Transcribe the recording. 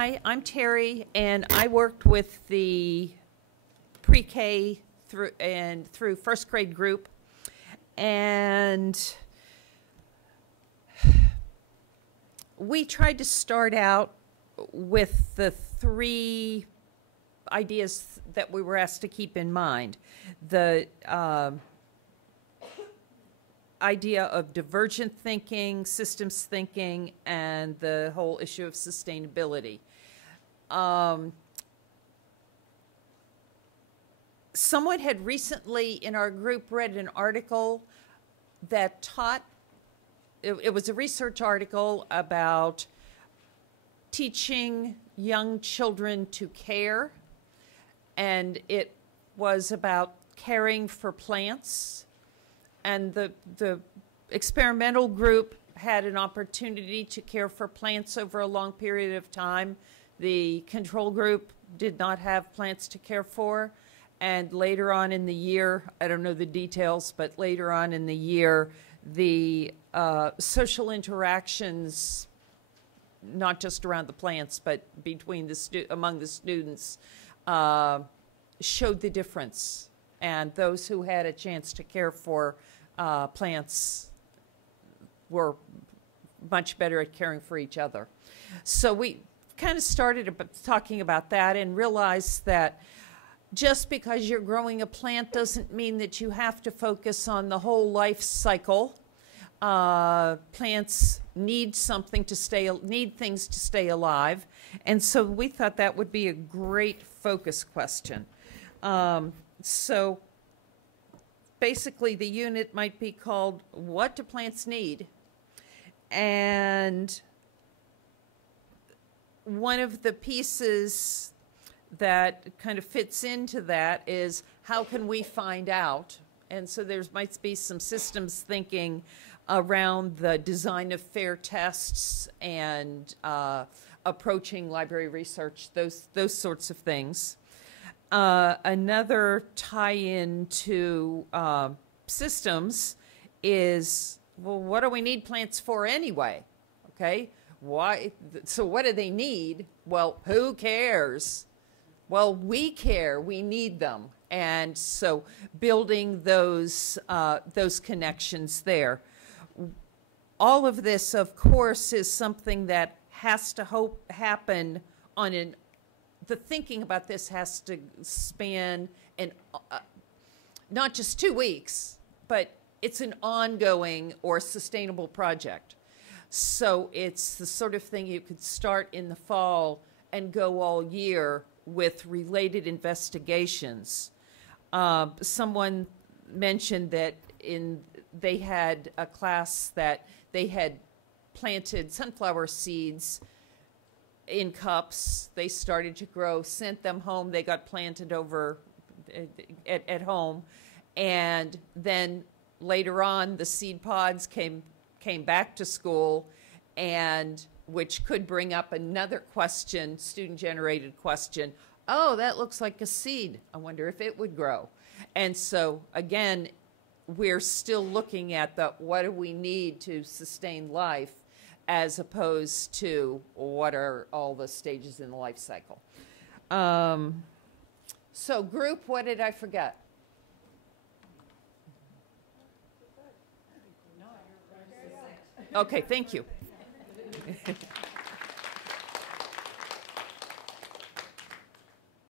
Hi, I'm Terry, and I worked with the pre-K through first grade group, and we tried to start out with the three ideas that we were asked to keep in mind. The idea of divergent thinking, systems thinking, and the whole issue of sustainability. Someone had recently in our group read an article that taught, it was a research article about teaching young children to care, and it was about caring for plants. And the experimental group had an opportunity to care for plants over a long period of time. The control group did not have plants to care for. And later on in the year, I don't know the details, but later on in the year, the social interactions, not just around the plants, but between among the students, showed the difference. And those who had a chance to care for plants were much better at caring for each other. So we kind of started talking about that and realized that just because you're growing a plant doesn't mean that you have to focus on the whole life cycle. Plants need something to need things to stay alive. And so we thought that would be a great focus question. So basically the unit might be called What Do Plants Need? And one of the pieces that kind of fits into that is how can we find out? And so there might be some systems thinking around the design of fair tests and approaching library research, those sorts of things. Another tie-in to systems is, well, what do we need plants for anyway? Okay, why? So what do they need? Well, who cares? Well, we care. We need them, and so building those connections there. All of this, of course, is something that has to happen on an. The thinking about this has to span not just 2 weeks, but it's an ongoing or sustainable project. So it's the sort of thing you could start in the fall and go all year with related investigations. Someone mentioned that they had a class that they had planted sunflower seeds in cups. They started to grow, sent them home. They got planted over at home. And then later on, the seed pods came back to school, and which could bring up another question, student-generated question. Oh, that looks like a seed. I wonder if it would grow. And so, again, we're still looking at what do we need to sustain life, as opposed to what are all the stages in the life cycle. So group, what did I forget? Okay, thank you.